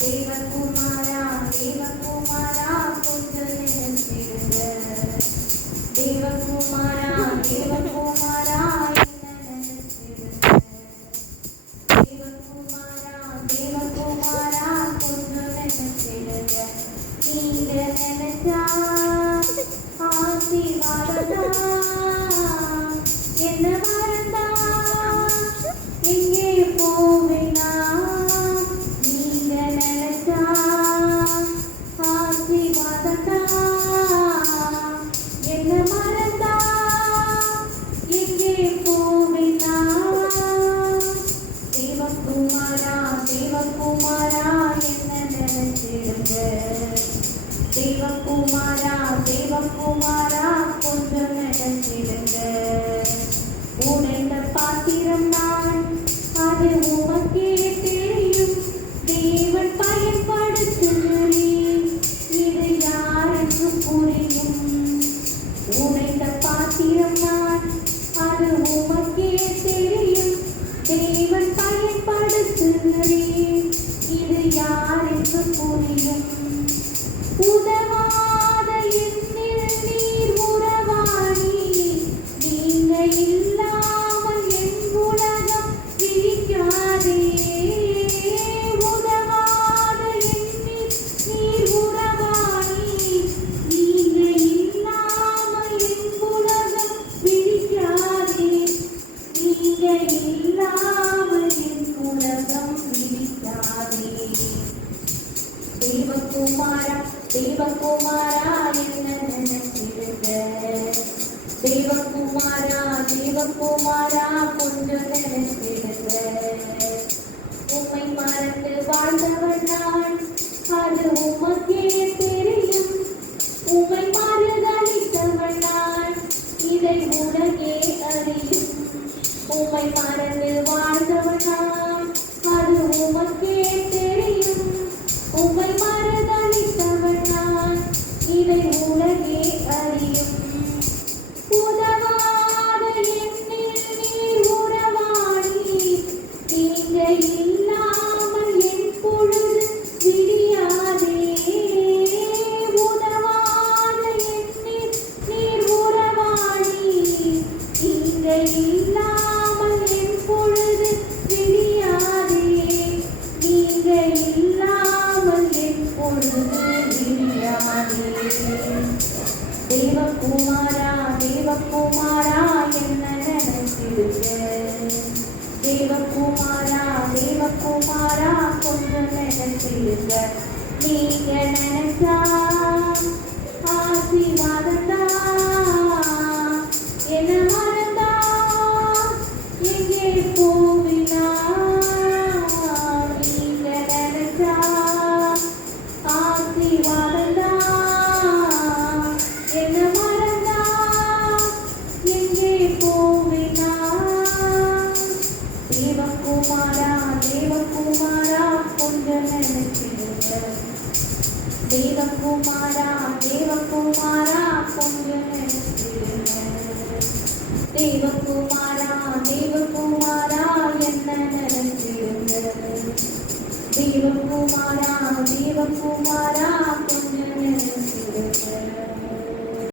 தேவகுமாரா தேவகுமாரா கொஞ்சம் நினைச்சிடுங்க. தேவகுமாரா தேவகுமாரா என்ன நினைச்சிடுங்க. தேவகுமாரா தேவகுமாரா கொஞ்சம் நினைச்சிடுங்க. நீங்க நினைச்சா ஆசீர்வாதம் என்ன மறந்தா எங்கே போவேனா. நீங்க நினைச்சா ஆசீர்வாதத்தா என்ன மறந்தா எங்கே போவேனா. தேவகுமாரா தேவகுமாரா என்ன நினைச்சிடுங்க. தேவகுமாரா தேவகுமாரா கொஞ்சம் நினைச்சிடுங்க. உடைந்த பாத்திரம் நான் அது உமக்கே தெரியும். தேவன் பயன்படுத்துகிறேன் இது யாருக்கு புரியும். உடைந்த பாத்திரம் நான் அது உமக்கே தெரியும். தேவன் பயன்படுத்துகிறேன் இது யாருக்கு புரியும். உதவாத என்னில் நீர் உறவாடி. நீங்க இல்லாமல் என் உலகம் விழிக்காதே. உதவாத என்னில் நீர் உறவாடி. நீங்க இல்லாமல் என் உலகம் விழிக்காதே. நீங்க இல்லாமல் என் உலகம் விழிக்காதே. தேவகுமாரா தேவகுமாரா என்ன நினைச்சிடுங்க. தேவகுமாரா தேவகுமாரா கொஞ்சம் நினைச்சிடுங்க. உம்மை மறந்து வாழ்ந்தவன் நான் அது உமக்கே தெரியும். உம்மை மறுதலித்தவன் நான் இதை உலகே அறியும். உம்மை மறந்து வாழ்ந்தவன் நான் அது உமக்கே தெரியும். உம்மை மறுதலித்தவன் நான் இதை உலகே அறியும். உதவாத என்னில் நீர் உறவாடி. நீங்க இல்லாமல் என் பொழுது விடியாதே. உதவாத என்னில் நீர் உறவாடி. நீங்க இல்லாமல் என் பொழுது விடியாதே. நீங்க இல்லாமல் என் பொழுது விடியாதே. தேவகுமாரா தேவகுமாரா என்ன நினைச்சிடுங்க. தேவகுமாரா தேவகுமாரா கொஞ்சம் நினைச்சிடுங்க. நீங்க நினைச்சா ஆசீர்வாதத்தா என்ன மறந்தா எங்கே போவினா. நீங்க நினைச்சா ஆசீர்வாதத்தா என்ன மறந்தா எங்கே போவினா. தேவகுமாரா தேவகுமாரா கொஞ்சம் நினைச்சிடுங்க. தேவகுமாரா தேவகுமாரா கொஞ்சம் நினைச்சிடுங்க. தேவகுமாரா தேவகுமாரா என்ன நினைச்சிடுங்க. தேவகுமாரா தேவகுமாரா